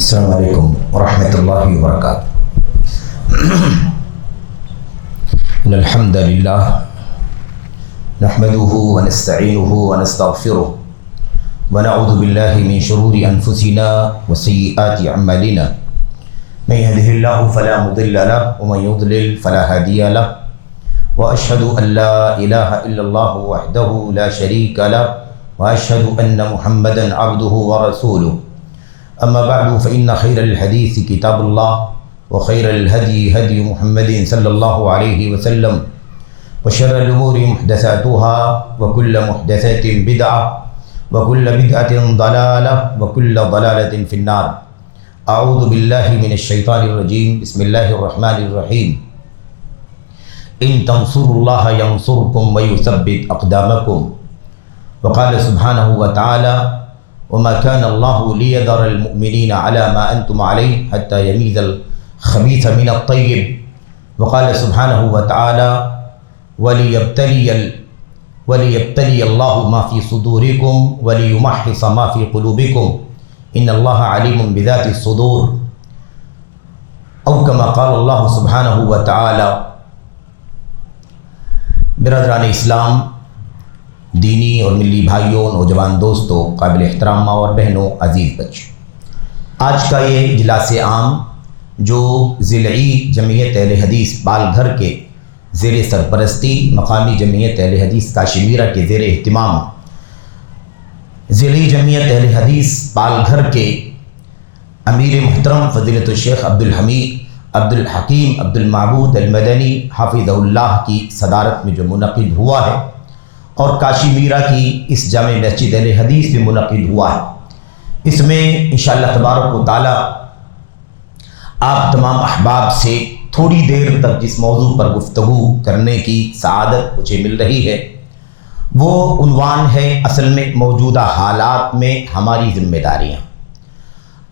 السلام علیکم ورحمۃ اللہ وبرکاتہ۔ ان الحمد للہ نحمده ونستعینه ونستغفره ونعوذ باللہ من شرور انفسنا وسیئات اعمالنا من يهده الله فلا مضل له ومن يضلل فلا هادي له واشهد ان لا اله الا الله وحده لا شريك له واشهد ان محمدا عبده ورسوله اما بعد فان خير الحديث كتاب الله وخير الهدي هدي محمد صلى الله عليه وسلم وشر الامور محدثاتها وكل محدثة بدعة وكل بدعة ضلالة وكل ضلالة في النار۔ اعوذ باللہ من الشیطان الرجیم، بسم اللہ الرحمن الرحیم۔ ان تنصروا اللہ ینصرکم ویثبت اقدامکم۔ وقال سبحانہ وتعالی وما كان الله ليذر المؤمنين على ما أنتم عليه حتى يميز الخبيث من الطيب۔ وقال سبحانه وتعالى وليبتلي الله ما في صدوركم وليمحص ما في قلوبكم ان الله عليم بذات الصدور، او كما قال الله سبحانه وتعالى۔ برادران اسلام، دینی اور ملی بھائیوں، نوجوان دوستوں، قابل احترام ماں اور بہنوں، عزیز بچوں، آج کا یہ اجلاس عام جو ضلعی جمعیت اہل حدیث پال گھر کے زیر سرپرستی، مقامی جمعیت اہل حدیث کاشمیرہ کے زیر اہتمام، ضلعی جمعیت اہل حدیث پال گھر کے امیر محترم فضیلت الشیخ عبدالحمید عبدالحکیم عبدالمعبود المدنی حافظہ اللہ کی صدارت میں جو منعقد ہوا ہے، اور کاشی میرا کی اس جامع مسجد اہل حدیث میں منعقد ہوا ہے، اس میں انشاءاللہ تبارک و تعالی آپ تمام احباب سے تھوڑی دیر تک جس موضوع پر گفتگو کرنے کی سعادت مجھے مل رہی ہے، وہ عنوان ہے اصل میں موجودہ حالات میں ہماری ذمہ داریاں۔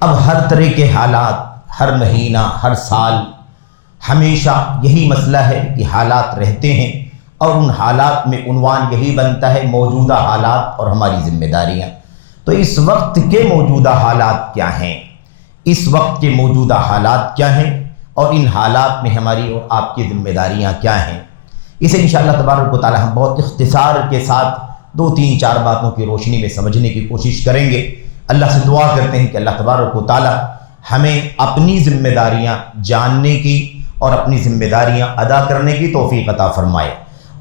اب ہر طرح کے حالات، ہر مہینہ، ہر سال ہمیشہ یہی مسئلہ ہے کہ حالات رہتے ہیں، اور ان حالات میں عنوان یہی بنتا ہے موجودہ حالات اور ہماری ذمہ داریاں۔ تو اس وقت کے موجودہ حالات کیا ہیں، اس وقت کے موجودہ حالات کیا ہیں، اور ان حالات میں ہماری اور آپ کی ذمہ داریاں کیا ہیں، اسے انشاءاللہ تبارک و تعالی ہم بہت اختصار کے ساتھ 2-3-4 باتوں کی روشنی میں سمجھنے کی کوشش کریں گے۔ اللہ سے دعا کرتے ہیں کہ اللہ تبارک و تعالی ہمیں اپنی ذمہ داریاں جاننے کی اور اپنی ذمہ داریاں ادا کرنے کی توفیق عطا فرمائے،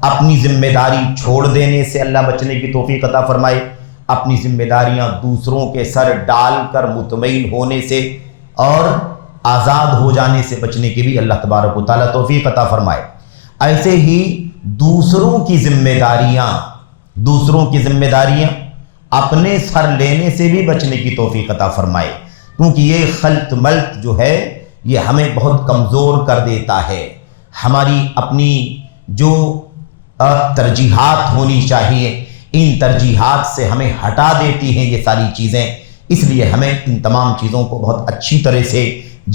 اپنی ذمہ داری چھوڑ دینے سے اللہ بچنے کی توفیق عطا فرمائے، اپنی ذمہ داریاں دوسروں کے سر ڈال کر مطمئن ہونے سے اور آزاد ہو جانے سے بچنے کی بھی اللہ تبارک و تعالیٰ توفیق عطا فرمائے۔ ایسے ہی دوسروں کی ذمہ داریاں اپنے سر لینے سے بھی بچنے کی توفیق عطا فرمائے، کیونکہ یہ خلط ملط جو ہے یہ ہمیں بہت کمزور کر دیتا ہے، ہماری اپنی جو ترجیحات ہونی چاہیے ان ترجیحات سے ہمیں ہٹا دیتی ہیں یہ ساری چیزیں۔ اس لیے ہمیں ان تمام چیزوں کو بہت اچھی طرح سے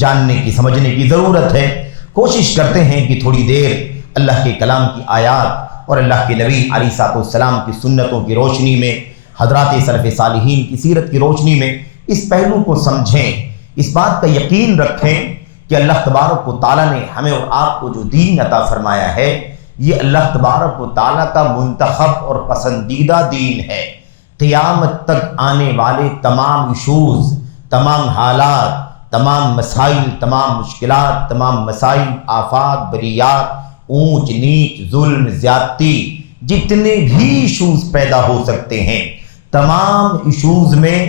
جاننے کی، سمجھنے کی ضرورت ہے۔ کوشش کرتے ہیں کہ تھوڑی دیر اللہ کے کلام کی آیات اور اللہ کے نبی علیہ السلام کی سنتوں کی روشنی میں، حضرات سلف صالحین کی سیرت کی روشنی میں اس پہلو کو سمجھیں، اس بات کا یقین رکھیں کہ اللہ تبارک و تعالیٰ نے ہمیں اور آپ کو جو دین عطا فرمایا ہے یہ اللہ تبارک و تعالیٰ کا منتخب اور پسندیدہ دین ہے۔ قیامت تک آنے والے تمام ایشوز، تمام حالات، تمام مسائل، تمام مشکلات، تمام مسائل، آفات، بلیات، اونچ نیچ، ظلم، زیادتی، جتنے بھی ایشوز پیدا ہو سکتے ہیں، تمام ایشوز میں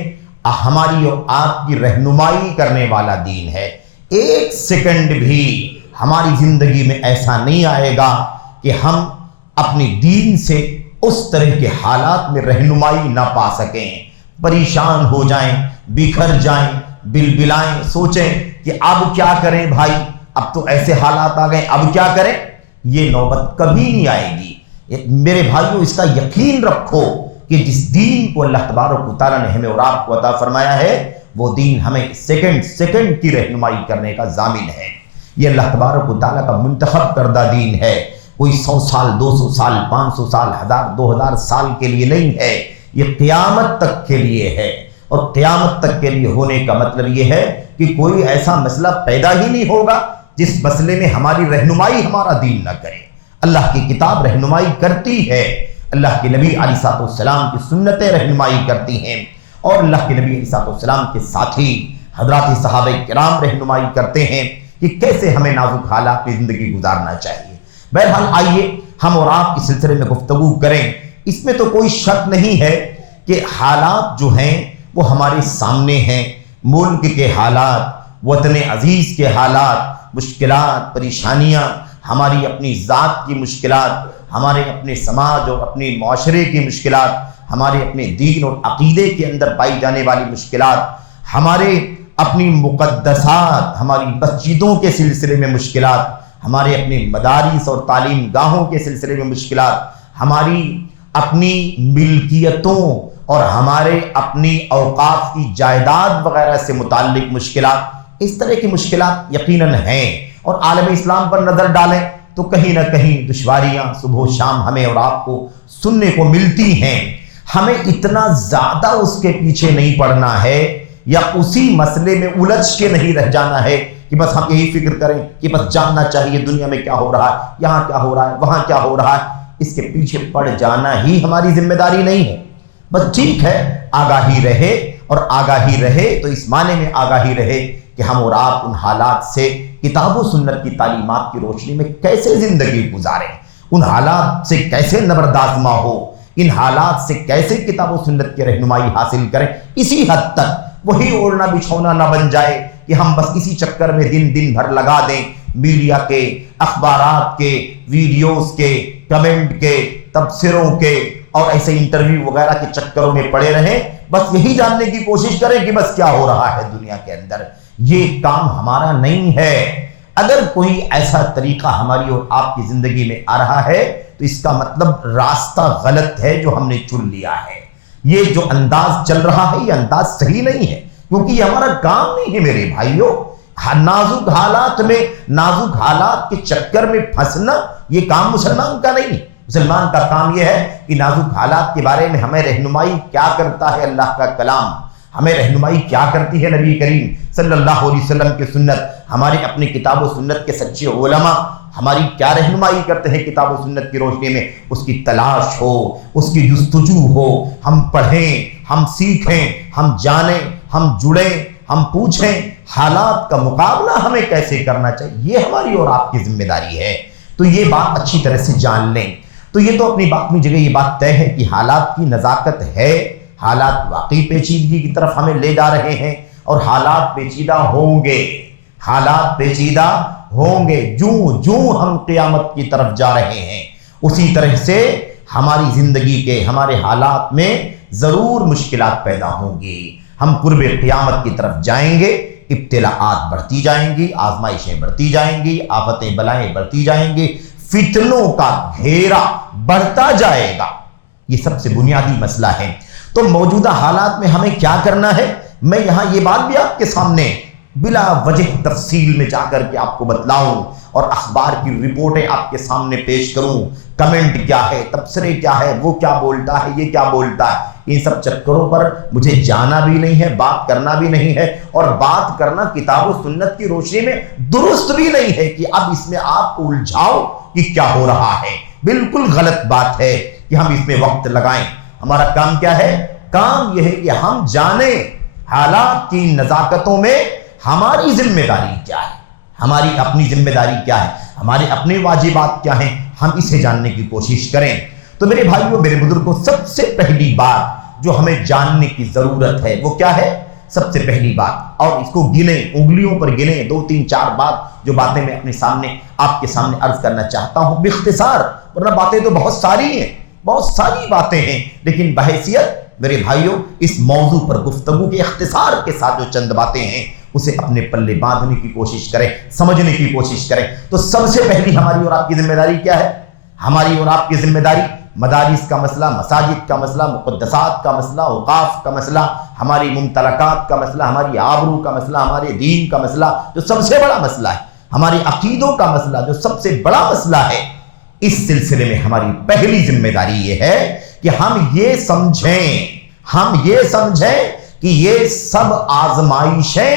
ہماری اور آپ کی رہنمائی کرنے والا دین ہے۔ ایک سیکنڈ بھی ہماری زندگی میں ایسا نہیں آئے گا کہ ہم اپنے دین سے اس طرح کے حالات میں رہنمائی نہ پا سکیں، پریشان ہو جائیں، بکھر جائیں، بلبلائیں، سوچیں کہ اب کیا کریں بھائی، اب تو ایسے حالات آ گئے، اب کیا کریں، یہ نوبت کبھی نہیں آئے گی۔ میرے بھائیوں، اس کا یقین رکھو کہ جس دین کو اللہ تبارک و تعالیٰ نے ہمیں اور آپ کو عطا فرمایا ہے وہ دین ہمیں سیکنڈ کی رہنمائی کرنے کا ضامن ہے۔ یہ اللہ تبارک و تعالیٰ کا منتخب کردہ دین ہے، کوئی 100 سال، 200 سال، 500 سال، 1000، 2000 سال کے لیے نہیں ہے، یہ قیامت تک کے لیے ہے۔ اور قیامت تک کے لیے ہونے کا مطلب یہ ہے کہ کوئی ایسا مسئلہ پیدا ہی نہیں ہوگا جس مسئلے میں ہماری رہنمائی ہمارا دین نہ کرے۔ اللہ کی کتاب رہنمائی کرتی ہے، اللہ کے نبی علیہ السلام کی سنتیں رہنمائی کرتی ہیں، اور اللہ کے نبی علیہ السلام کے ساتھی حضرات صحابہ کرام رہنمائی کرتے ہیں کہ کیسے ہمیں نازک حالات میں زندگی گزارنا چاہیے۔ بہرحال آئیے ہم اور آپ اس سلسلے میں گفتگو کریں۔ اس میں تو کوئی شک نہیں ہے کہ حالات جو ہیں وہ ہمارے سامنے ہیں، ملک کے حالات، وطن عزیز کے حالات، مشکلات، پریشانیاں، ہماری اپنی ذات کی مشکلات، ہمارے اپنے سماج اور اپنے معاشرے کی مشکلات، ہمارے اپنے دین اور عقیدے کے اندر پائی جانے والی مشکلات، ہمارے اپنی مقدسات، ہماری مسجدوں کے سلسلے میں مشکلات، ہمارے اپنے مدارس اور تعلیم گاہوں کے سلسلے میں مشکلات، ہماری اپنی ملکیتوں اور ہمارے اپنی اوقاف کی جائیداد وغیرہ سے متعلق مشکلات، اس طرح کی مشکلات یقیناً ہیں۔ اور عالم اسلام پر نظر ڈالیں تو کہیں نہ کہیں دشواریاں صبح و شام ہمیں اور آپ کو سننے کو ملتی ہیں۔ ہمیں اتنا زیادہ اس کے پیچھے نہیں پڑنا ہے یا اسی مسئلے میں الجھ کے نہیں رہ جانا ہے کہ بس ہم یہی فکر کریں کہ بس جاننا چاہیے دنیا میں کیا ہو رہا ہے، یہاں کیا ہو رہا ہے، وہاں کیا ہو رہا ہے۔ اس کے پیچھے پڑ جانا ہی ہماری ذمہ داری نہیں ہے۔ بس ٹھیک ہے آگاہی رہے، اور آگاہی رہے تو اس معنی میں آگاہی رہے کہ ہم اور آپ ان حالات سے کتاب و سنت کی تعلیمات کی روشنی میں کیسے زندگی گزاریں، ان حالات سے کیسے نبردآزما ہو، ان حالات سے کیسے کتاب و سنت کی رہنمائی حاصل کریں۔ اسی حد تک وہی اوڑھنا بچھونا نہ بن جائے کہ ہم بس اسی چکر میں دن بھر لگا دیں، میڈیا کے، اخبارات کے، ویڈیوز کے، کمنٹ کے، تبصروں کے اور ایسے انٹرویو وغیرہ کے چکروں میں پڑے رہیں، بس یہی جاننے کی کوشش کریں کہ بس کیا ہو رہا ہے دنیا کے اندر۔ یہ کام ہمارا نہیں ہے۔ اگر کوئی ایسا طریقہ ہماری اور آپ کی زندگی میں آ رہا ہے تو اس کا مطلب راستہ غلط ہے جو ہم نے چن لیا ہے۔ یہ جو انداز چل رہا ہے یہ انداز صحیح نہیں ہے، کیونکہ یہ ہمارا کام نہیں ہے میرے بھائیوں۔ نازک حالات میں، نازک حالات کے چکر میں پھنسنا یہ کام مسلمان کا نہیں۔ مسلمان کا کام یہ ہے کہ نازک حالات کے بارے میں ہمیں رہنمائی کیا کرتا ہے اللہ کا کلام، ہمیں رہنمائی کیا کرتی ہے نبی کریم صلی اللہ علیہ وسلم کی سنت، ہمارے اپنے کتاب و سنت کے سچے علماء ہماری کیا رہنمائی کرتے ہیں کتاب و سنت کی روشنی میں، اس کی تلاش ہو، اس کی جستجو ہو، ہم پڑھیں، ہم سیکھیں، ہم جانیں، ہم جڑیں، ہم پوچھیں حالات کا مقابلہ ہمیں کیسے کرنا چاہیے، یہ ہماری اور آپ کی ذمہ داری ہے۔ تو یہ بات اچھی طرح سے جان لیں۔ تو یہ تو اپنی بات میں جگہ یہ بات طے ہے کہ حالات کی نزاکت ہے، حالات واقعی پیچیدگی کی طرف ہمیں لے جا رہے ہیں، اور حالات پیچیدہ ہوں گے، حالات پیچیدہ ہوں گے۔ جوں ہم قیامت کی طرف جا رہے ہیں اسی طرح سے ہماری زندگی کے، ہمارے حالات میں ضرور مشکلات پیدا ہوں گی۔ ہم قرب قیامت کی طرف جائیں گے، ابتلاءات بڑھتی جائیں گی، آزمائشیں بڑھتی جائیں گی، آفتیں بلائیں بڑھتی جائیں گی، فتنوں کا گھیرا بڑھتا جائے گا۔ یہ سب سے بنیادی مسئلہ ہے۔ تو موجودہ حالات میں ہمیں کیا کرنا ہے، میں یہاں یہ بات بھی آپ کے سامنے بلا وجہ تفصیل میں جا کر کے آپ کو بتلاؤں اور اخبار کی رپورٹیں آپ کے سامنے پیش کروں، کمنٹ کیا ہے، تبصرے کیا ہے، وہ کیا بولتا ہے، یہ کیا بولتا ہے، ان سب چکروں پر مجھے جانا بھی نہیں ہے، بات کرنا بھی نہیں ہے، اور بات کرنا کتاب و سنت کی روشنی میں درست بھی نہیں ہے کہ اب اس میں آپ کو الجھاؤ کہ کیا ہو رہا ہے۔ بالکل غلط بات ہے کہ ہم اس میں وقت لگائیں۔ ہمارا کام کیا ہے؟ کام یہ ہے کہ ہم جانیں حالات کی نزاکتوں میں ہماری ذمہ داری کیا ہے، ہماری اپنی ذمہ داری کیا ہے، ہمارے اپنے واجبات کیا ہیں، ہم اسے جاننے کی کوشش کریں۔ تو میرے بھائیوں، میرے بزرگوں، سب سے پہلی بات جو ہمیں جاننے کی ضرورت ہے وہ کیا ہے؟ سب سے پہلی بات، اور اس کو گنیں، انگلیوں پر گنیں، 2 3 4 بات جو باتیں میں اپنے سامنے آپ کے سامنے عرض کرنا چاہتا ہوں باختصار، ورنہ باتیں تو بہت ساری ہیں، بہت ساری باتیں ہیں، لیکن بحیثیت میرے بھائیوں اس موضوع پر گفتگو کے اختصار کے ساتھ جو چند باتیں ہیں اسے اپنے پلے باندھنے کی کوشش کریں، سمجھنے کی کوشش کریں۔ تو سب سے پہلی ہماری اور آپ کی ذمہ داری کیا ہے؟ ہماری اور آپ کی ذمہ داری مدارس کا مسئلہ، مساجد کا مسئلہ، مقدسات کا مسئلہ، اوقاف کا مسئلہ، ہماری ممتلکات کا مسئلہ، ہماری آبرو کا مسئلہ، ہمارے دین کا مسئلہ جو سب سے بڑا مسئلہ ہے، ہمارے عقیدوں کا مسئلہ جو سب سے بڑا مسئلہ ہے، اس سلسلے میں ہماری پہلی ذمہ داری یہ ہے کہ ہم یہ سمجھیں کہ یہ سب آزمائشیں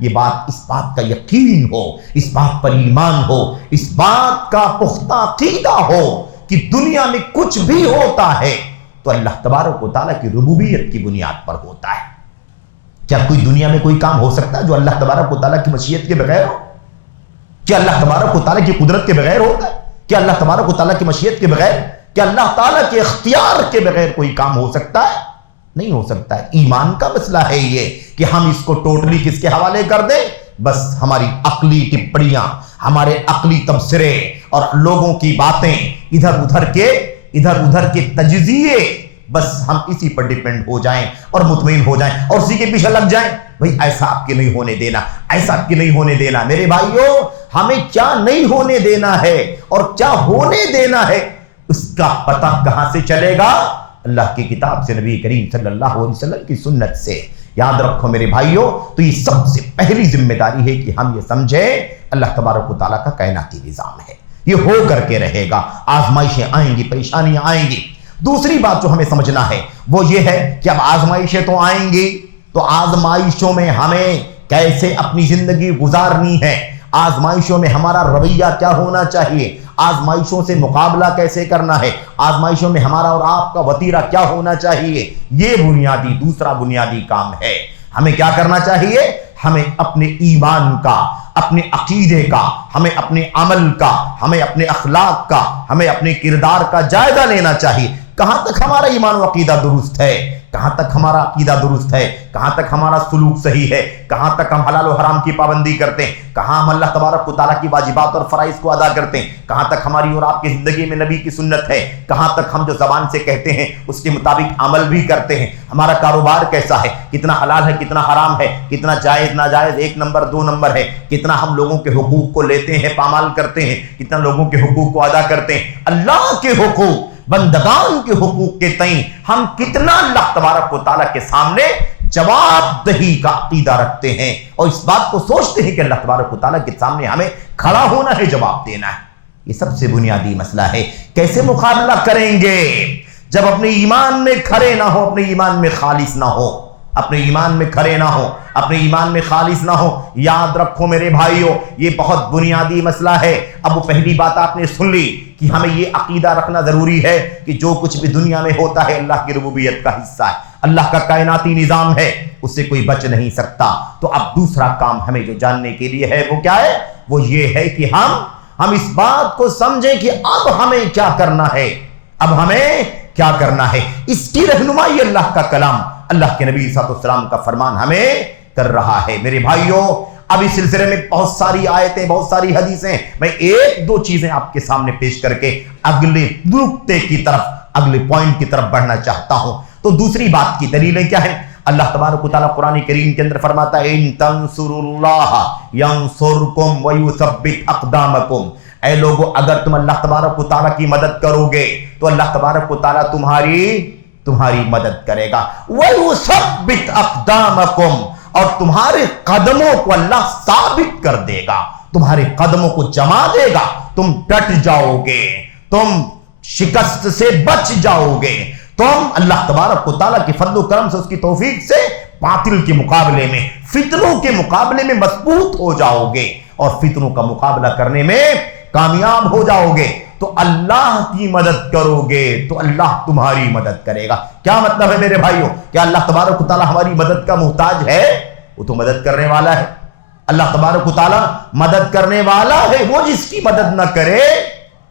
یہ بات، اس بات کا یقین ہو، اس بات پر ایمان ہو، اس بات کا پختہ عقیدہ ہو کہ دنیا میں کچھ بھی ہوتا ہے تو اللہ تبارک و تعالیٰ کی ربوبیت کی بنیاد پر ہوتا ہے۔ کیا کوئی دنیا میں کوئی کام ہو سکتا ہے جو اللہ تبارک و تعالیٰ کی مشیت کے بغیر ہو؟ کیا اللہ تبارک و تعالیٰ کی قدرت کے بغیر ہوتا ہے؟ کیا اللہ تبارک و تعالیٰ کی مشیت کے بغیر، کیا اللہ تعالیٰ کے اختیار کے بغیر کوئی کام ہو سکتا ہے؟ نہیں ہو سکتا ہے۔ ایمان کا مسئلہ ہے یہ کہ ہم اس کو ٹوٹلی کس کے حوالے کر دیں؟ بس ہماری عقلی ٹپڑیاں، ہمارے عقلی تبصرے اور لوگوں کی باتیں، ادھر ادھر کے تجزیے، بس ہم اسی پر ڈیپینڈ ہو جائیں اور مطمئن ہو جائیں اور اسی کے پیچھے لگ جائیں۔ بھئی ایسا آپ کے نہیں ہونے دینا، ایسا آپ کے نہیں ہونے دینا۔ میرے بھائیوں، ہمیں کیا نہیں ہونے دینا ہے اور کیا ہونے دینا ہے، اس کا پتہ کہاں سے چلے گا؟ اللہ کی کتاب سے، نبی کریم صلی اللہ علیہ وسلم کی سنت سے۔ یاد رکھو میرے بھائیوں، تو یہ سب سے پہلی ذمہ داری ہے کہ ہم یہ سمجھیں اللہ تبارک و تعالیٰ کا کائناتی نظام ہے، یہ ہو کر کے رہے گا۔ آزمائشیں آئیں گی، پریشانیاں آئیں گی۔ دوسری بات جو ہمیں سمجھنا ہے وہ یہ ہے کہ اب آزمائشیں تو آئیں گی، تو آزمائشوں میں ہمیں کیسے اپنی زندگی گزارنی ہے، آزمائشوں میں ہمارا رویہ کیا ہونا چاہیے، آزمائشوں سے مقابلہ کیسے کرنا ہے، آزمائشوں میں ہمارا اور آپ کا وتیرہ کیا ہونا چاہیے، یہ دوسرا بنیادی کام ہے۔ ہمیں کیا کرنا چاہیے؟ ہمیں اپنے ایمان کا، اپنے عقیدے کا، ہمیں اپنے عمل کا، ہمیں اپنے اخلاق کا، ہمیں اپنے کردار کا جائزہ لینا چاہیے۔ کہاں تک ہمارا ایمان و عقیدہ درست ہے، کہاں تک ہمارا عقیدہ درست ہے، کہاں تک ہمارا سلوک صحیح ہے، کہاں تک ہم حلال و حرام کی پابندی کرتے ہیں، کہاں ہم اللہ تبارک و تعالیٰ کی واجبات اور فرائض کو ادا کرتے ہیں، کہاں تک ہماری اور آپ کی زندگی میں نبی کی سنت ہے، کہاں تک ہم جو زبان سے کہتے ہیں اس کے مطابق عمل بھی کرتے ہیں، ہمارا کاروبار کیسا ہے، کتنا حلال ہے، کتنا حرام ہے، کتنا جائز ناجائز، 1 نمبر 2 نمبر ہے، کتنا ہم لوگوں کے حقوق کو لیتے ہیں، پامال کرتے ہیں، کتنا لوگوں کے حقوق کو ادا کرتے ہیں، اللہ کے حقوق، بندگان کے حقوق کے تئیں ہم کتنا اللہ تبارک و تعالیٰ کے سامنے جواب دہی کا عقیدہ رکھتے ہیں اور اس بات کو سوچتے ہیں کہ اللہ تبارک و تعالیٰ کے سامنے ہمیں کھڑا ہونا ہے، جواب دینا ہے۔ یہ سب سے بنیادی مسئلہ ہے۔ کیسے مقابلہ کریں گے جب اپنے ایمان میں کھڑے نہ ہو، اپنے ایمان میں خالص نہ ہو، اپنے ایمان میں کھڑے نہ ہو، اپنے ایمان میں خالص نہ ہو؟ یاد رکھو میرے بھائیوں، یہ بہت بنیادی مسئلہ ہے۔ اب وہ پہلی بات آپ نے سن لی کہ ہمیں یہ عقیدہ رکھنا ضروری ہے کہ جو کچھ بھی دنیا میں ہوتا ہے اللہ کی ربوبیت کا حصہ ہے، اللہ کا کائناتی نظام ہے، اس سے کوئی بچ نہیں سکتا۔ تو اب دوسرا کام ہمیں جو جاننے کے لیے ہے وہ کیا ہے؟ وہ یہ ہے کہ ہم اس بات کو سمجھیں کہ اب ہمیں کیا کرنا ہے، اب ہمیں کیا کرنا ہے۔ اس کی رہنمائی اللہ کا کلام، اللہ کے نبی صلی اللہ علیہ وسلم کا فرمان ہمیں کر رہا ہے۔ میرے بھائیوں، اب اس سلسلے میں بہت ساری آیتیں، بہت ساری حدیثیں، میں 1-2 چیزیں آپ کے سامنے پیش کر کے اگلے نقطے کی طرف، اگلے پوائنٹ کی طرف بڑھنا چاہتا ہوں۔ تو دوسری بات کی دلیلیں کیا ہیں؟ اللہ تبارک و تعالیٰ قرآن کریم کے اندر فرماتا ہے ان تنصروا اللہ ینصرکم ویثبت اقدامکم، اے لوگو اگر تم اللہ تبارک و تعالیٰ کی مدد کرو گے تو اللہ تبارک و تعالیٰ تمہاری مدد کرے گا، ویثبت اقدامکم، اور تمہارے قدموں کو اللہ ثابت کر دے گا، تمہارے قدموں کو جما دے گا، تم ڈٹ جاؤ گے، تم شکست سے بچ جاؤ گے، تم اللہ تبارک و تعالیٰ کی فضل و کرم سے، اس کی توفیق سے باطل کے مقابلے میں، فتنوں کے مقابلے میں مضبوط ہو جاؤ گے اور فتنوں کا مقابلہ کرنے میں کامیاب ہو جاؤ گے۔ تو اللہ کی مدد کرو گے تو اللہ تمہاری مدد کرے گا۔ کیا مطلب ہے میرے بھائیوں؟ کیا اللہ تبارک و تعالیٰ ہماری مدد کا محتاج ہے؟ وہ تو مدد کرنے والا ہے۔ اللہ تبارک و تعالیٰ مدد کرنے والا ہے۔ وہ جس کی مدد نہ کرے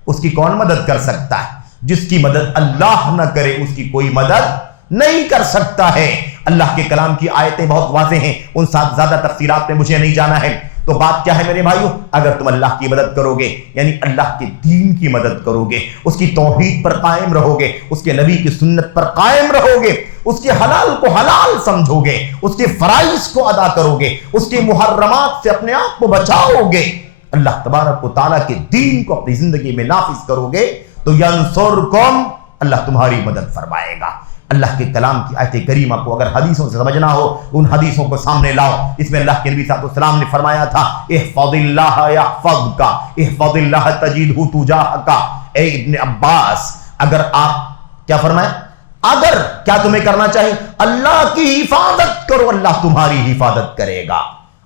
اس کی کون مدد کر سکتا ہے؟ جس کی مدد اللہ نہ کرے اس کی کوئی مدد نہیں کر سکتا ہے۔ اللہ کے کلام کی آیتیں بہت واضح ہیں، ان ساتھ زیادہ تفصیلات میں مجھے نہیں جانا ہے۔ تو بات کیا ہے میرے بھائیوں؟ اگر تم اللہ کی مدد کرو گے، یعنی اللہ کے دین کی مدد کرو گے، اس کی توحید پر قائم رہو گے، اس کے نبی کی سنت پر قائم رہو گے، اس کے حلال کو حلال سمجھو گے، اس کے فرائض کو ادا کرو گے، اس کے محرمات سے اپنے آپ کو بچاؤ گے، اللہ تبارک و تعالیٰ کے دین کو اپنی زندگی میں نافذ کرو گے تو ینصرکم، اللہ تمہاری مدد فرمائے گا۔ اللہ کے کلام کی آیت کریمہ کو اگر حدیثوں سے سمجھنا ہو، ان حدیثوں کو سامنے لاؤ۔ اس میں اللہ کے نبی صلی اللہ علیہ وسلم نے فرمایا تھا احفظ اللہ یحفظک، احفظ اللہ تجدہ تجاہک۔ اے ابن عباس، اگر آپ کیا فرمایا؟ اگر کیا تمہیں کرنا چاہیے؟ اللہ کی حفاظت کرو، اللہ تمہاری حفاظت کرے گا۔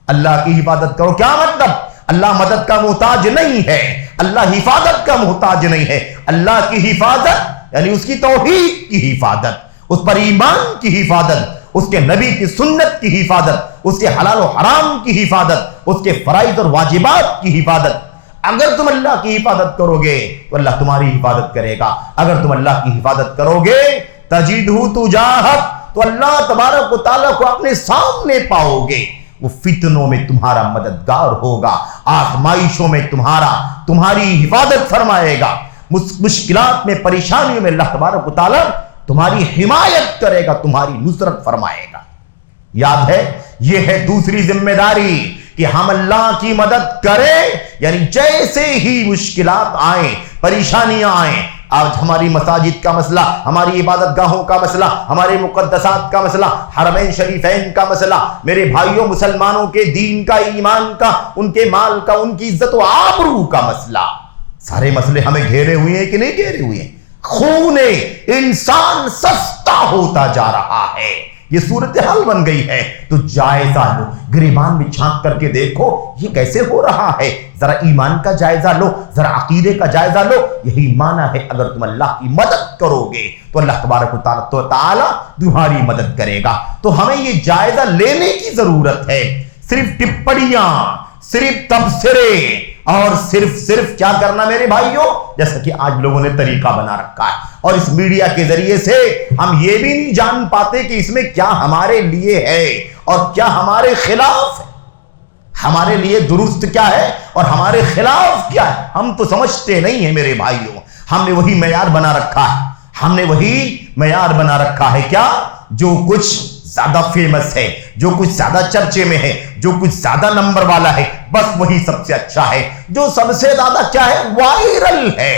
اللہ کی حفاظت کرو کیا مطلب؟ اللہ مدد کا محتاج نہیں ہے، اللہ حفاظت کا محتاج نہیں ہے۔ اللہ کی حفاظت یعنی اس کی توحید کی حفاظت، اس پر ایمان کی حفاظت، اس کے نبی کی سنت کی حفاظت، اس کے حلال و حرام کی حفاظت، اس کے فرائض اور واجبات کی حفاظت۔ اگر تم اللہ کی حفاظت کرو گے تو اللہ تمہاری حفاظت کرے گا۔ اگر تم اللہ کی حفاظت کرو گے تجدہ تجاہک، تو اللہ تبارک و تعالیٰ کو اپنے سامنے پاؤ گے۔ وہ فتنوں میں تمہارا مددگار ہوگا، آزمائشوں میں تمہاری حفاظت فرمائے گا، مشکلات میں پریشانیوں میں اللہ تبارک و تعالیٰ تمہاری حمایت کرے گا، تمہاری نصرت فرمائے گا۔ یاد ہے یہ ہے دوسری ذمہ داری کہ ہم اللہ کی مدد کریں، یعنی جیسے ہی مشکلات آئیں، پریشانیاں آئیں، آج ہماری مساجد کا مسئلہ، ہماری عبادت گاہوں کا مسئلہ، ہمارے مقدسات کا مسئلہ، حرمین شریفین کا مسئلہ، میرے بھائیوں مسلمانوں کے دین کا، ایمان کا، ان کے مال کا، ان کی عزت و آبرو کا مسئلہ، سارے مسئلے ہمیں گھیرے ہوئے ہیں کہ نہیں گھیرے ہوئے ہیں؟ خون انسان سستا ہوتا جا رہا ہے، یہ صورتحال بن گئی ہے۔ تو جائزہ لو، گریبان میں جھانک کر کے دیکھو یہ کیسے ہو رہا ہے، ذرا ایمان کا جائزہ لو، ذرا عقیدے کا جائزہ لو۔ یہی معنی ہے اگر تم اللہ کی مدد کرو گے تو اللہ تبارک و تعالیٰ تمہاری مدد کرے گا۔ تو ہمیں یہ جائزہ لینے کی ضرورت ہے، صرف ٹپڑیاں، صرف تبصرے اور صرف کیا کرنا میرے بھائیوں، جیسا کہ آج لوگوں نے طریقہ بنا رکھا ہے، اور اس میڈیا کے ذریعے سے ہم یہ بھی نہیں جان پاتے کہ اس میں کیا ہمارے لیے ہے اور کیا ہمارے خلاف ہے، ہمارے لیے درست کیا ہے اور ہمارے خلاف کیا ہے، ہم تو سمجھتے نہیں ہیں میرے بھائیوں۔ ہم نے وہی معیار بنا رکھا ہے، ہم نے وہی معیار بنا رکھا ہے کیا، جو کچھ زیادہ فیمس ہے، جو کچھ زیادہ چرچے میں ہے، جو کچھ زیادہ نمبر والا ہے، بس وہی سب سے اچھا ہے، جو سب سے زیادہ کیا ہے، وائرل ہے،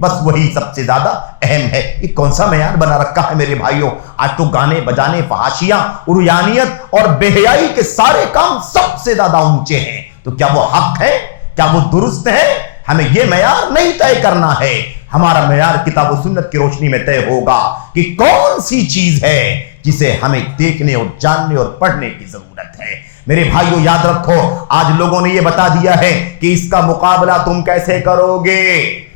بس وہی سب سے زیادہ اہم ہے۔ یہ کون سا معیار بنا رکھا ہے میرے بھائیوں؟ آج تو گانے بجانے، فحاشیاں، عریانیت اور بے حیائی کے سارے کام سب سے زیادہ اونچے ہیں۔ تو کیا وہ حق ہے؟ کیا وہ درست ہے؟ ہمیں یہ معیار نہیں طے کرنا ہے، ہمارا معیار کتاب و سنت کی روشنی میں طے ہوگا کہ کون سی چیز ہے جسے ہمیں دیکھنے اور جاننے اور پڑھنے کی ضرورت ہے۔ میرے بھائیوں یاد رکھو، آج لوگوں نے یہ بتا دیا ہے کہ اس کا مقابلہ تم کیسے کرو گے،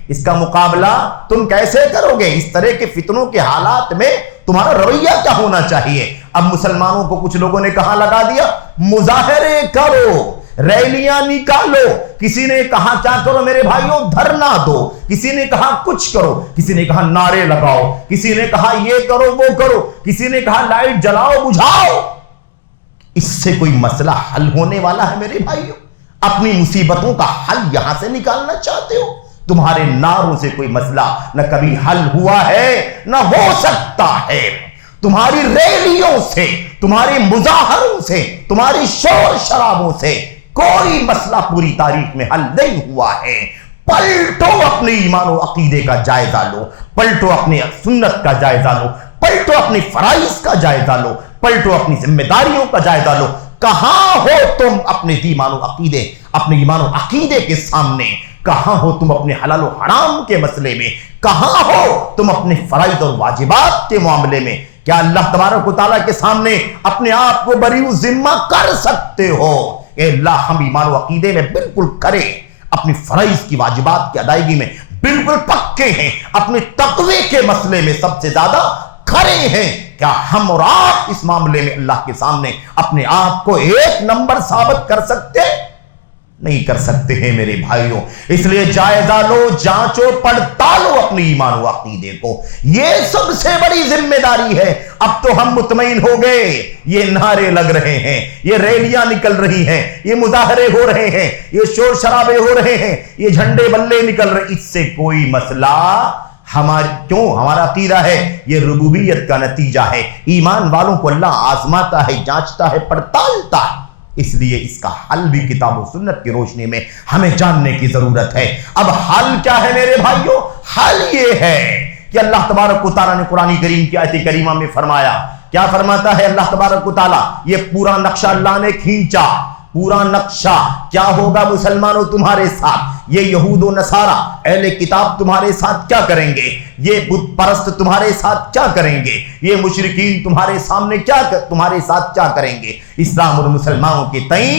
اس کا مقابلہ تم کیسے کرو گے، اس طرح کے فتنوں کے حالات میں تمہارا رویہ کیا ہونا چاہیے۔ اب مسلمانوں کو کچھ لوگوں نے کہاں لگا دیا، مظاہرے کرو، ریلیاں نکالو، کسی نے کہا کیا کرو میرے بھائیوں، دھرنا دو، کسی نے کہا کچھ کرو، کسی نے کہا نعرے لگاؤ، کسی نے کہا یہ کرو وہ کرو، کسی نے کہا لائٹ جلاؤ بجھاؤ۔ اس سے کوئی مسئلہ حل ہونے والا ہے میرے بھائیوں؟ اپنی مصیبتوں کا حل یہاں سے نکالنا چاہتے ہو؟ تمہارے نعروں سے کوئی مسئلہ نہ کبھی حل ہوا ہے نہ ہو سکتا ہے، تمہاری ریلیوں سے، تمہاری مظاہروں سے، تمہاری شور شرابوں سے کوئی مسئلہ پوری تاریخ میں حل نہیں ہوا ہے۔ پلٹو اپنے ایمان و عقیدے کا جائزہ لو، پلٹو اپنی سنت کا جائزہ لو، پلٹو اپنی فرائض کا جائزہ لو، پلٹو اپنی ذمہ داریوں کا جائزہ لو۔ کہاں ہو تم اپنے ایمان و عقیدے، اپنے ایمان و عقیدے کے سامنے؟ کہاں ہو تم اپنے حلال و حرام کے مسئلے میں؟ کہاں ہو تم اپنے فرائض اور واجبات کے معاملے میں؟ کیا اللہ تبارک و تعالیٰ کے سامنے اپنے آپ کو بری ذمہ کر سکتے ہو؟ اے اللہ ہم ایمان و عقیدے میں بالکل کریں، اپنی فرائض کی واجبات کی ادائیگی میں بالکل پکے ہیں، اپنے تقوی کے مسئلے میں سب سے زیادہ کھڑے ہیں۔ کیا ہم اور آپ اس معاملے میں اللہ کے سامنے اپنے آپ کو ایک نمبر ثابت کر سکتے؟ نہیں کر سکتے ہیں میرے بھائیوں۔ اس لیے جائزہ لو، جانچو، پڑتالو اپنی ایمان و عقیدے کو، یہ سب سے بڑی ذمہ داری ہے۔ اب تو ہم مطمئن ہو گئے، یہ نعرے لگ رہے ہیں، یہ ریلیاں نکل رہی ہیں، یہ مظاہرے ہو رہے ہیں، یہ شور شرابے ہو رہے ہیں، یہ جھنڈے بلے نکل رہے، اس سے کوئی مسئلہ ہمارا عقیدہ ہے یہ ربوبیت کا نتیجہ ہے۔ ایمان والوں کو اللہ آزماتا ہے، جانچتا ہے، پڑتالتا ہے، اس لیے اس کا حل بھی کتاب و سنت کی روشنی میں ہمیں جاننے کی ضرورت ہے۔ اب حل کیا ہے میرے بھائیوں؟ حل یہ ہے کہ اللہ تبارک و تعالیٰ نے قرآن کریم کی آیت کریمہ میں فرمایا، کیا فرماتا ہے اللہ تبارک و تعالیٰ؟ یہ پورا نقشہ اللہ نے کھینچا، پورا نقشہ کیا ہوگا مسلمانوں تمہارے ساتھ، یہ یہود و نصارہ اہل کتاب تمہارے ساتھ کیا کریں گے، یہ بت پرست تمہارے ساتھ کیا کریں گے، یہ مشرکین تمہارے سامنے تمہارے ساتھ کیا کریں گے۔ اسلام اور مسلمانوں کے تئیں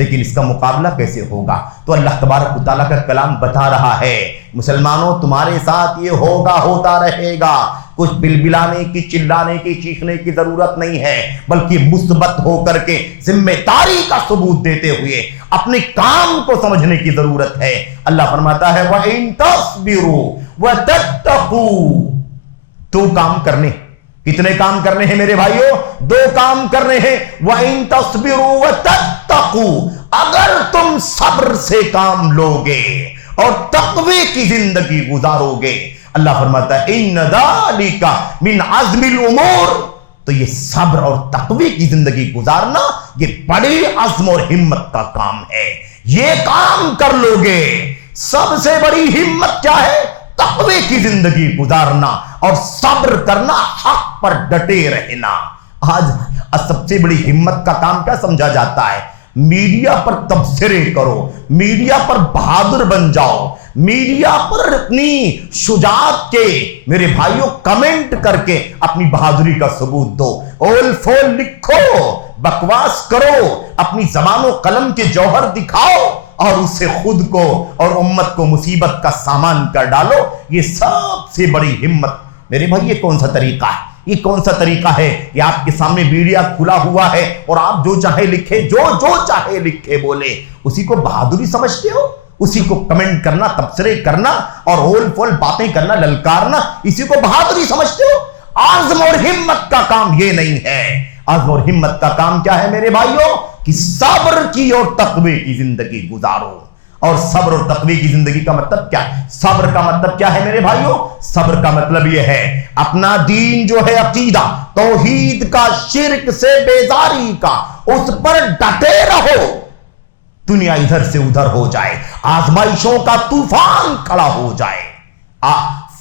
لیکن اس کا مقابلہ کیسے ہوگا؟ تو اللہ تبارک و تعالیٰ کا کلام بتا رہا ہے مسلمانوں تمہارے ساتھ یہ ہوگا، ہوتا رہے گا، کچھ بلبلانے کی، چلانے کی، چیخنے کی ضرورت نہیں ہے، بلکہ مثبت ہو کر کے ذمہ داری کا ثبوت دیتے ہوئے اپنے کام کو سمجھنے کی ضرورت ہے۔ اللہ فرماتا ہے وَإِن تَصْبِرُوا وَتَتَّقُوا، تو کام کرنے، کتنے کام کرنے ہیں میرے بھائیوں؟ 2 کام کرنے ہیں۔ وَإِن تَصْبِرُوا وَتَتَّقُوا، اگر تم صبر سے کام لوگے اور تقوی کی زندگی گزارو گے، اللہ فرماتا ہے اِنَّ ذَلِكَ مِنْ عَزْمِ الْأُمُورِ، تو یہ صبر اور تقوی کی زندگی گزارنا یہ بڑی عزم اور ہمت کا کام ہے۔ یہ کام کر لوگے، سب سے بڑی ہمت کیا ہے؟ تقوی کی زندگی گزارنا اور صبر کرنا، حق پر ڈٹے رہنا۔ آج سب سے بڑی ہمت کا کام کیا سمجھا جاتا ہے؟ میڈیا پر تبصرے کرو، میڈیا پر بہادر بن جاؤ، میڈیا پر اپنی شجاعت کے میرے بھائیوں کمنٹ کر کے اپنی بہادری کا ثبوت دو، اول فول لکھو، بکواس کرو، اپنی زبان و قلم کے جوہر دکھاؤ اور اسے خود کو اور امت کو مصیبت کا سامان کر ڈالو۔ یہ سب سے بڑی ہمت میرے بھائی، یہ کون سا طریقہ ہے؟ یہ کون سا طریقہ ہے؟ یہ آپ کے سامنے میڈیا کھلا ہوا ہے اور آپ جو چاہے لکھے، جو چاہے لکھے بولے، اسی کو بہادری سمجھتے ہو؟ اسی کو کمنٹ کرنا، تبصرے کرنا اور ہول فول باتیں کرنا، للکارنا، اسی کو بہادری سمجھتے ہو؟ عزم اور ہمت کا کام یہ نہیں ہے۔ عزم اور ہمت کا کام کیا ہے میرے بھائیوں؟ کہ صبر کی اور تقوی کی زندگی گزارو۔ اور صبر اور تقوی کی زندگی کا مطلب کیا ہے؟ صبر کا مطلب کیا ہے میرے بھائیوں؟ صبر کا مطلب یہ ہے اپنا دین جو ہے، عقیدہ توحید کا، شرک سے بیزاری کا، اس پر ڈٹے رہو۔ دنیا ادھر سے ادھر ہو جائے، آزمائشوں کا طوفان کھڑا ہو جائے،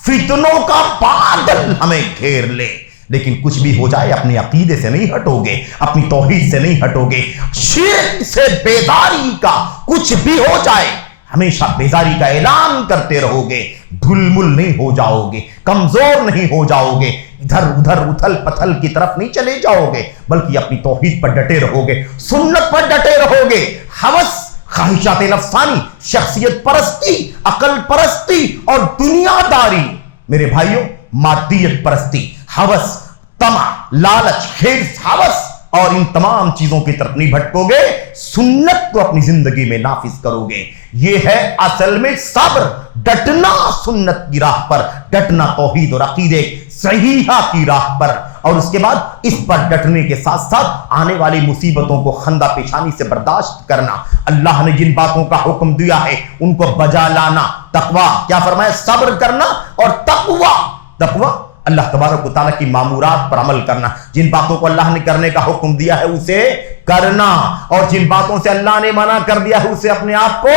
فتنوں کا بادل ہمیں گھیر لے، لیکن کچھ بھی ہو جائے اپنے عقیدے سے نہیں ہٹو گے، اپنی توحید سے نہیں ہٹو گے، شرک سے بیزاری کا کچھ بھی ہو جائے ہمیشہ بیزاری کا اعلان کرتے رہو گے، دھل مل نہیں ہو جاؤ گے، کمزور نہیں ہو جاؤ گے، ادھر ادھر اتھل پتھل کی طرف نہیں چلے جاؤ گے، بلکہ اپنی توحید پر ڈٹے رہو گے، سنت پر ڈٹے رہو گے۔ ہوس، خواہشات نفسانی، شخصیت پرستی، عقل پرستی اور دنیا داری، میرے بھائیوں مادیت پرستی، ہوس، طمع، لالچ، حرص، ہوس اور ان تمام چیزوں کی طرف نہیں بھٹکو گے، سنت کو اپنی زندگی میں نافذ کرو گے۔ یہ ہے اصل میں صبر، ڈٹنا سنت کی راہ پر، ڈٹنا توحید اور عقیدے صحیحہ کی راہ پر، اور اس کے بعد اس پر ڈٹنے کے ساتھ ساتھ آنے والی مصیبتوں کو خندہ پیشانی سے برداشت کرنا۔ اللہ نے جن باتوں کا حکم دیا ہے ان کو بجا لانا۔ تقوی کیا فرمایا؟ صبر کرنا، اور تقوی اللہ تبارک و تعالیٰ کی مامورات پر عمل کرنا، جن باتوں کو اللہ نے کرنے کا حکم دیا ہے اسے کرنا، اور جن باتوں سے اللہ نے منع کر دیا ہے اسے اپنے آپ کو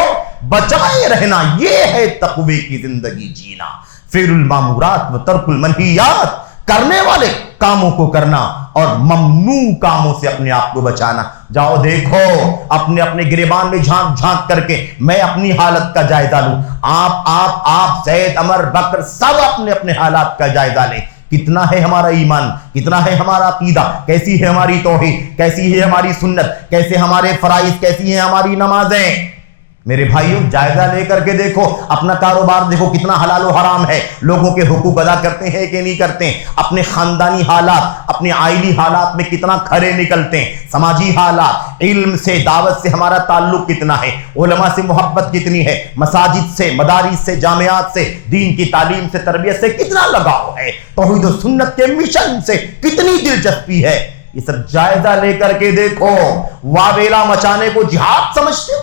بچائے رہنا۔ یہ ہے تقوی کی زندگی جینا، فعل المامورات و ترک المنہیات، کرنے والے کاموں کو کرنا اور ممنوع کاموں سے اپنے آپ کو بچانا۔ جاؤ دیکھو اپنے اپنے گریبان میں جھانک جھانک کر کے، میں اپنی حالت کا جائزہ لوں، آپ زید، عمر، بکر سب اپنے اپنے حالات کا جائزہ لیں۔ کتنا ہے ہمارا ایمان، کتنا ہے ہمارا عقیدہ، کیسی ہے ہماری توحید، کیسی ہے ہماری سنت، کیسے ہمارے فرائض، کیسی ہیں ہماری نمازیں۔ میرے بھائیوں جائزہ لے کر کے دیکھو، اپنا کاروبار دیکھو کتنا حلال و حرام ہے، لوگوں کے حقوق ادا کرتے ہیں کہ نہیں کرتے، اپنے خاندانی حالات، اپنے عائلی حالات میں کتنا کھرے نکلتے ہیں، سماجی حالات، علم سے، دعوت سے ہمارا تعلق کتنا ہے، علماء سے محبت کتنی ہے، مساجد سے، مدارس سے، جامعات سے، دین کی تعلیم سے، تربیت سے کتنا لگاؤ ہے، توحید و سنت کے مشن سے کتنی دلچسپی ہے۔ یہ سب جائزہ لے کر کے دیکھو۔ واویلا مچانے کو جہاد سمجھتے ہو؟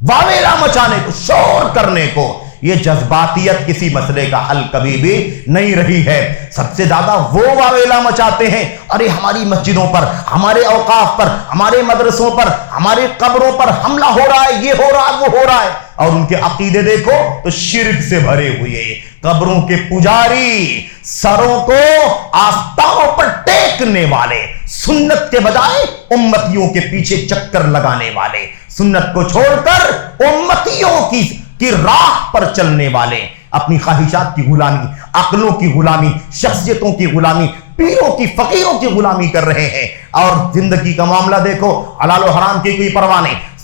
واویلا مچانے کو، شور کرنے کو، یہ جذباتیت کسی مسئلے کا حل کبھی بھی نہیں رہی ہے۔ سب سے زیادہ وہ واویلا مچاتے ہیں، ارے ہماری مسجدوں پر، ہمارے اوقاف پر، ہمارے مدرسوں پر، ہمارے قبروں پر حملہ ہو رہا ہے، یہ ہو رہا ہے، وہ ہو رہا ہے، اور ان کے عقیدے دیکھو تو شرک سے بھرے ہوئے، قبروں کے پجاری، سروں کو آستانوں پر ٹیکنے والے، سنت کے بجائے امتیوں کے پیچھے چکر لگانے والے، سنت کو چھوڑ کر امتیوں کی راہ پر چلنے والے، اپنی خواہشات کی غلامی، عقلوں کی غلامی، شخصیتوں کی غلامی، پیروں کی، فقیروں کی غلامی کر رہے ہیں۔ اور زندگی کا معاملہ دیکھو، حلال و حرام کی کوئی پرواہ نہیں،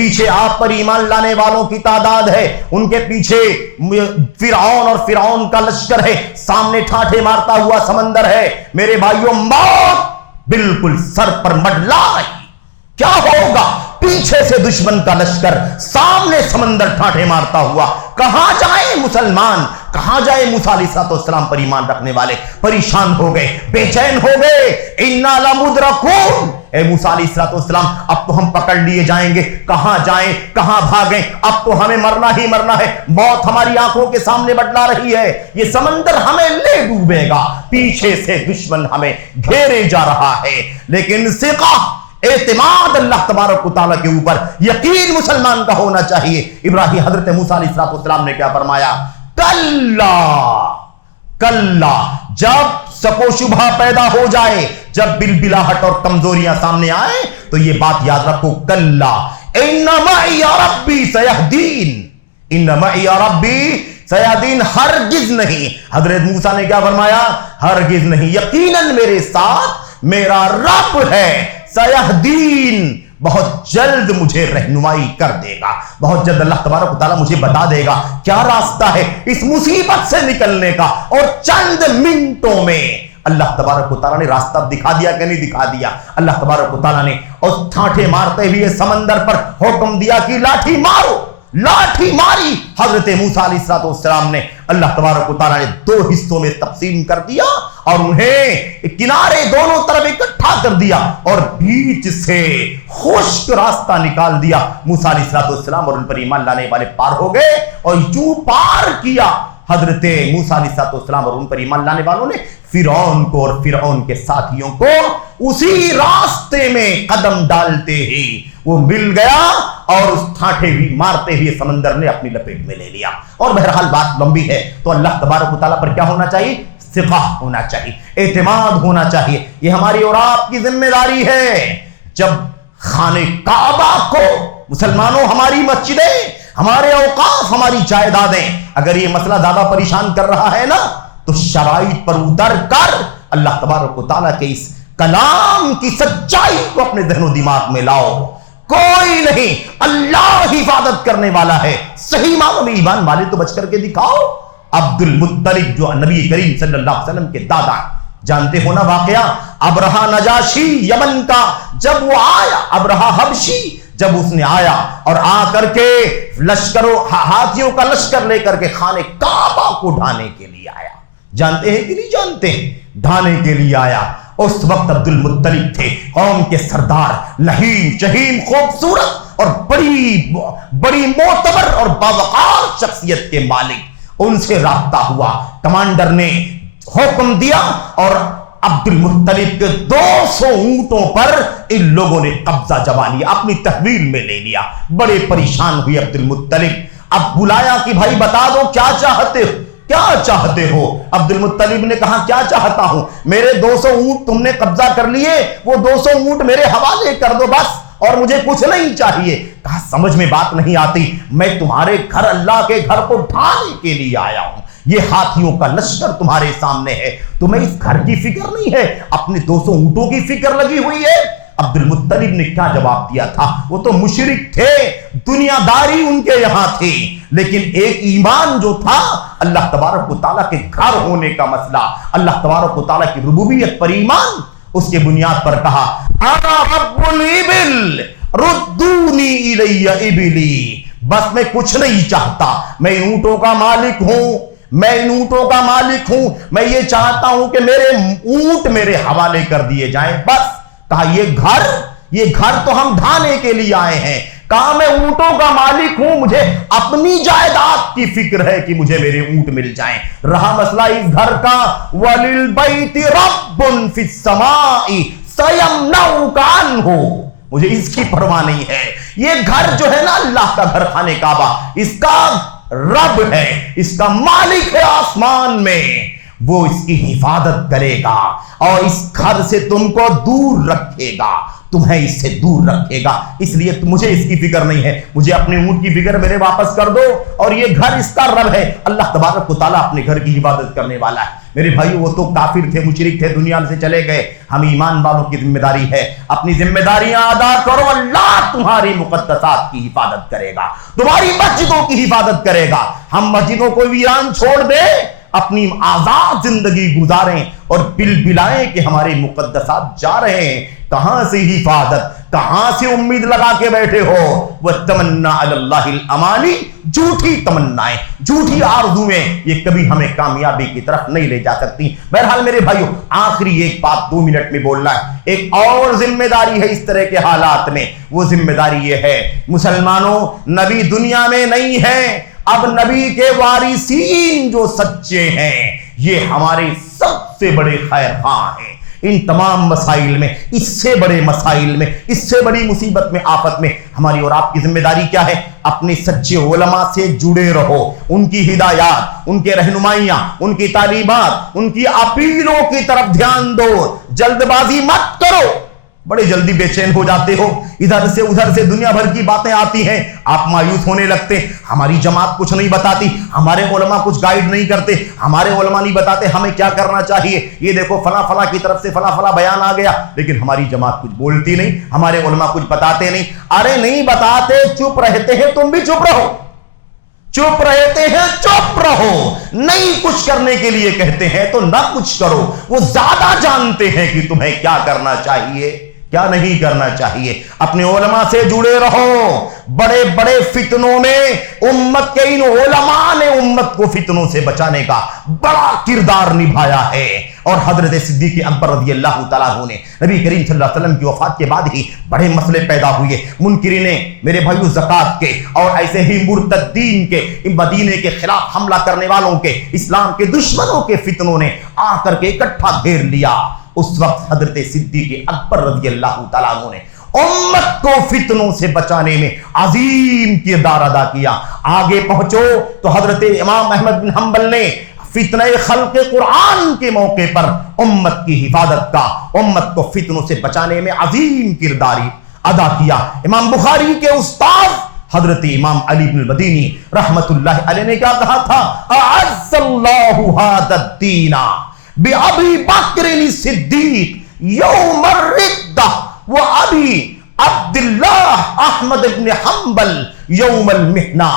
پیچھے آپ پر ایمان لانے والوں کی تعداد ہے، ان کے پیچھے فرعون اور فرعون کا لشکر ہے، سامنے ٹھاٹھے مارتا ہوا سمندر ہے۔ میرے بھائیوں، موت بالکل سر پر مڈلا رہی، کیا ہوگا؟ پیچھے سے دشمن کا لشکر، سامنے سمندر ٹھاٹھے مارتا ہوا۔ کہاں جائیں مسلمان، کہاں جائے موسیٰ علیہ السلام پر ایمان رکھنے والے؟ پریشان ہو گئے، بے چین ہو گئے۔ اِنَّا لَمُدْرَكُونَ، اے موسیٰ علیہ السلام، اب تو ہم پکڑ لیے جائیں گے، کہاں جائیں، کہاں بھاگیں؟ اب تو ہمیں مرنا ہی مرنا ہے، موت ہماری آنکھوں کے سامنے بٹلا رہی ہے، یہ سمندر ہمیں لے ڈوبے گا، پیچھے سے دشمن ہمیں گھیرے جا رہا ہے۔ لیکن ثقہ، اعتماد اللہ تبارک و تعالیٰ کے اوپر، یقین مسلمان کا ہونا چاہیے۔ ابراہیم، حضرت موسیٰ علیہ السلام نے کیا فرمایا؟ کلا کلا، جب شک و شبہ پیدا ہو جائے، جب بلبلاہٹ اور کمزوریاں سامنے آئے، تو یہ بات یاد رکھو، کلا ان معی ربی سیہدین، ان معی ربی سیہدین، ہرگز نہیں۔ حضرت موسیٰ نے کیا فرمایا؟ ہرگز نہیں، یقیناً میرے ساتھ میرا رب ہے، سیہدین، بہت جلد مجھے رہنمائی کر دے گا، بہت جلد اللہ تبارک و تعالیٰ مجھے بتا دے گا کیا راستہ ہے اس مصیبت سے نکلنے کا، اور چند منٹوں میں اللہ تبارک و تعالیٰ نے راستہ دکھا دیا کہ نہیں دکھا دیا؟ اللہ تبارک و تعالیٰ نے اس ٹھاٹھے مارتے ہوئے سمندر پر حکم دیا کہ لاٹھی مارو، لاٹھی ماری۔ حضرت موسیٰ علیہ السلام نے، اللہ تبارک و تعالیٰ نے دو حصوں میں تقسیم کر دیا اور انہیں کنارے دونوں طرف اکٹھا کر دیا اور بیچ سے خشک راستہ نکال دیا۔ موسیٰ علیہ السلام اور ان پر ایمان لانے والے پار ہو گئے، اور جو پار کیا حضرت موسیٰ علیہ السلام اور ان پر ایمان لانے والوں نے فرعون کو اور فرعون کے ساتھیوں کو اسی راستے میں قدم ڈالتے ہی وہ مل گیا، اور اس ٹھاٹھے بھی مارتے ہوئے سمندر نے اپنی لپیٹ میں لے لیا۔ اور بہرحال بات لمبی ہے، تو اللہ تبارک و تعالیٰ پر کیا ہونا چاہیے؟ ثقہ ہونا چاہیے، اعتماد ہونا چاہیے۔ یہ ہماری اور آپ کی ذمہ داری ہے۔ جب خانہ کعبہ کو، مسلمانوں، ہماری مسجدیں، ہمارے اوقاف، ہماری جائیدادیں، اگر یہ مسئلہ زیادہ پریشان کر رہا ہے نا، تو شرائط پر اتر کر اللہ تبارک و تعالیٰ کے اس کلام کی سچائی کو اپنے ذہن و دماغ میں لاؤ۔ کوئی نہیں، اللہ حفاظت کرنے والا ہے۔ صحیح معنوں میں ایمان والے تو بچ کر کے دکھاؤ۔ عبد المطلب جو نبی کریم صلی اللہ علیہ وسلم کے دادا، جانتے ہو نا واقعہ، ابرہہ نجاشی یمن کا جب وہ آیا، ابرہہ حبشی جب اس نے آیا اور آ کر کے لشکروں، ہاتھیوں کا لشکر لے کر کے خانہ کعبہ کو ڈھانے کے لیے آیا، جانتے ہیں کہ نہیں جانتے؟ ڈھانے کے لیے آیا۔ اس وقت عبد المطلب تھے، قوم کے سردار، لہیم شہیم، خوبصورت اور بڑی معتبر اور باوقار شخصیت کے مالک۔ ان سے رابطہ ہوا، کمانڈر نے حکم دیا اور عبد المطلب کے 200 اونٹوں پر ان لوگوں نے قبضہ جما لیا، اپنی تحویل میں لے لیا۔ بڑے پریشان ہوئے عبد المطلب، اب بلایا کہ بھائی بتا دو کیا چاہتے ہو، کیا چاہتے ہو؟ عبد المطلب نے کہا کیا چاہتا ہوں، میرے 200 اونٹ تم نے قبضہ کر لیے، وہ 200 اونٹ میرے حوالے کر دو بس، اور مجھے کچھ نہیں چاہیے۔ کہا سمجھ میں بات نہیں آتی، میں تمہارے گھر، اللہ کے گھر کو ڈھانے کے لیے آیا ہوں، یہ ہاتھیوں کا لشکر تمہارے سامنے ہے، تمہیں اس گھر کی فکر نہیں ہے، اپنے 200 اونٹوں کی فکر لگی ہوئی ہے۔ عبد المطلب نے کیا جواب دیا تھا؟ وہ تو مشرک تھے، دنیا داری ان کے یہاں تھی، لیکن ایک ایمان جو تھا اللہ تبارک و تعالیٰ کے گھر ہونے کا مسئلہ، اللہ تبارک و تعالیٰ کی ربوبیت پر ایمان، اس کے بنیاد پر کہا انا رب الابل ردونی الی ابلی، بس میں کچھ نہیں چاہتا، میں اونٹوں کا مالک ہوں، میں ان اونٹوں کا مالک ہوں، میں یہ چاہتا ہوں کہ میرے اونٹ میرے حوالے کر دیے جائیں بس۔ کہا یہ گھر تو ہم ڈھانے کے لیے آئے ہیں، کہا میں اونٹوں کا مالک ہوں، مجھے اپنی جائیداد کی فکر ہے کہ مجھے میرے اونٹ مل جائیں۔ رہا مسئلہ اس گھر کا، وَلِلْبَيْتِ رَبٌّ فِي السَّمَاءِ سَيَمْنَعُكَ عَنْهُ، مجھے اس کی پرواہ نہیں ہے۔ یہ گھر جو ہے نا اللہ کا گھر، خانہ کعبہ، اس کا رب ہے، اس کا مالک ہے آسمان میں، وہ اس کی حفاظت کرے گا اور اس گھر سے تم کو دور رکھے گا، تمہیں اس سے دور رکھے گا۔ اس لیے مجھے اس کی فکر نہیں ہے، مجھے اپنے اونٹ کی فکر میرے واپس کر دو، اور یہ گھر اس کا رب ہے۔ اللہ تبارک و تعالیٰ اپنے گھر کی حفاظت کرنے والا ہے۔ میرے بھائی، وہ تو کافر تھے، مشرک تھے، دنیا سے چلے گئے، ہم ایمان والوں کی ذمہ داری ہے، اپنی ذمہ داریاں ادا کرو، اللہ تمہاری مقدسات کی حفاظت کرے گا، تمہاری مسجدوں کی حفاظت کرے گا۔ ہم مسجدوں کو ویران چھوڑ دیں، اپنی آزاد زندگی گزاریں اور بل بلائیں کہ ہمارے مقدسات جا رہے ہیں۔ کہاں سے حفاظت، کہاں سے امید لگا کے بیٹھے ہو؟ وَتَمَنَّا عَلَى اللَّهِ الْأَمَانِ، جھوٹی تمنائیں، جھوٹی آرزویں، یہ کبھی ہمیں کامیابی کی طرف نہیں لے جا سکتی۔ بہرحال میرے بھائیو، آخری ایک بات 2 منٹ میں بولنا ہے۔ ایک اور ذمہ داری ہے اس طرح کے حالات میں، وہ ذمہ داری یہ ہے، مسلمانوں، نبی دنیا میں نہیں ہے، اب نبی کے وارثین جو سچے ہیں یہ ہمارے سب سے بڑے خیر خواہ ہیں۔ ان تمام مسائل میں، اس سے بڑے مسائل میں، اس سے بڑی مصیبت میں، آفت میں، ہماری اور آپ کی ذمہ داری کیا ہے؟ اپنے سچے علماء سے جڑے رہو، ان کی ہدایات، ان کے رہنمائیاں، ان کی تعلیمات، ان کی اپیلوں کی طرف دھیان دو، جلد بازی مت کرو۔ بڑے جلدی بے چین ہو جاتے ہو، ادھر سے ادھر سے دنیا بھر کی باتیں آتی ہیں، آپ مایوس ہونے لگتے، ہماری جماعت کچھ نہیں بتاتی، ہمارے علماء کچھ گائیڈ نہیں کرتے، ہمارے علماء نہیں بتاتے ہمیں کیا کرنا چاہیے، یہ دیکھو فلاں فلاں کی طرف سے فلاں فلاں بیان آ گیا، لیکن ہماری جماعت کچھ بولتی نہیں، ہمارے علماء کچھ بتاتے نہیں۔ ارے نہیں بتاتے، چپ رہتے ہیں، تم بھی چپ رہو، چپ رہتے ہیں، چپ رہو، نہیں کچھ کرنے کے لیے کہتے ہیں تو نہ کچھ کرو، وہ زیادہ جانتے ہیں کہ تمہیں کیا کرنا چاہیے، کیا نہیں کرنا چاہیے۔ اپنے علماء سے جڑے رہو، بڑے بڑے فتنوں میں امت کے ان علماء نے امت کو فتنوں سے بچانے کا بڑا کردار نبھایا ہے۔ اور حضرت صدیق اکبر رضی اللہ تعالیٰ عنہ نے نبی کریم صلی اللہ علیہ وسلم کی وفات کے بعد ہی بڑے مسئلے پیدا ہوئے، منکرین میرے بھائیو زکوٰۃ کے اور ایسے ہی مرتدین کے، مدینے کے خلاف حملہ کرنے والوں کے، اسلام کے دشمنوں کے فتنوں نے آ کر کے اکٹھا گھیر لیا۔ اس وقت حضرت صدیق اکبر رضی اللہ تعالیٰ عنہ نے امت کو فتنوں سے بچانے میں عظیم کردار ادا کیا۔ آگے پہنچو تو حضرت امام احمد بن حنبل نے فتنہ خلق قرآن کے موقع پر امت کی حفاظت کا، امت کو فتنوں سے بچانے میں عظیم کردار ادا کیا۔ امام بخاری کے استاد حضرت امام علی بن المدینی رحمت اللہ علیہ نے کیا کہا تھا؟ اعز اللہ ھذا الدین بأبی بکر الصدیق یوم الردہ وأبی عبداللہ احمد بن حنبل یوم المحنہ۔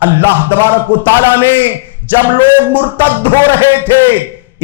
اللہ تبارک و تعالیٰ نے جب لوگ مرتد ہو رہے تھے،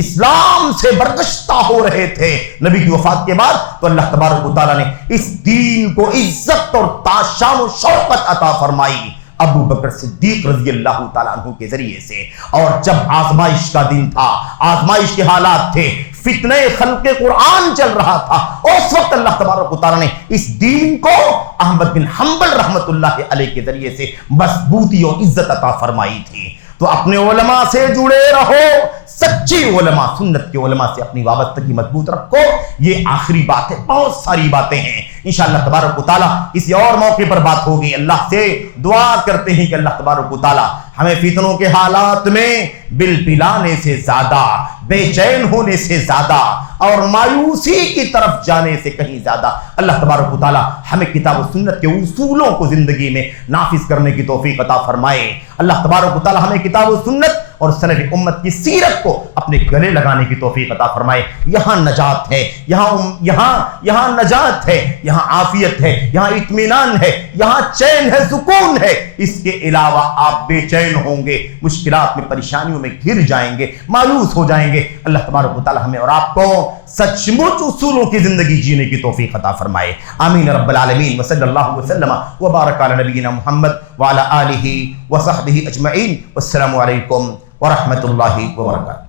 اسلام سے برگشتہ ہو رہے تھے نبی کی وفات کے بعد، تو اللہ تبارک و تعالیٰ نے اس دین کو عزت اور شان و شوکت عطا فرمائی ابو بکر صدیق رضی اللہ تعالیٰ عنہ کے ذریعے سے۔ اور جب آزمائش کا دن تھا، آزمائش کے حالات تھے، فتنہ خلق قرآن چل رہا تھا، اس وقت اللہ تبارک و تعالیٰ نے اس دین کو احمد بن حنبل رحمت اللہ علیہ کے ذریعے سے مضبوطی اور عزت عطا فرمائی تھی۔ تو اپنے علماء سے جڑے رہو، سچے علماء، سنت کے علماء سے اپنی وابستگی مضبوط رکھو۔ یہ آخری بات ہے، بہت ساری باتیں ہیں، انشاءاللہ تبارک و تعالیٰ کسی اور موقع پر بات ہوگی۔ اللہ سے دعا کرتے ہیں کہ اللہ تبارک و تعالیٰ ہمیں فتنوں کے حالات میں بل بلانے سے زیادہ، بے چین ہونے سے زیادہ اور مایوسی کی طرف جانے سے کہیں زیادہ اللہ تبارک و تعالیٰ ہمیں کتاب و سنت کے اصولوں کو زندگی میں نافذ کرنے کی توفیق عطا فرمائے۔ اللہ تبارک و تعالیٰ ہمیں کتاب و سنت اور سلف امت کی سیرت کو اپنے گلے لگانے کی توفیق عطا فرمائے۔ یہاں نجات ہے، یہاں نجات ہے، یہاں عافیت ہے، یہاں اطمینان ہے، یہاں چین ہے، سکون ہے۔ اس کے علاوہ آپ بے چین ہوں گے، مشکلات میں، پریشانیوں میں گر جائیں گے، مایوس ہو جائیں گے۔ اللہ تبارک و تعالی ہمیں اور آپ کو سچ مچ اصولوں کی زندگی جینے کی توفیق عطا فرمائے۔ آمین رب العالمین۔ وصلی اللہ وسلم وبارک علی نبینا محمد وعلی آلہ وصحبہ اجمعین۔ والسلام علیکم ورحمۃ اللہ وبرکاتہ۔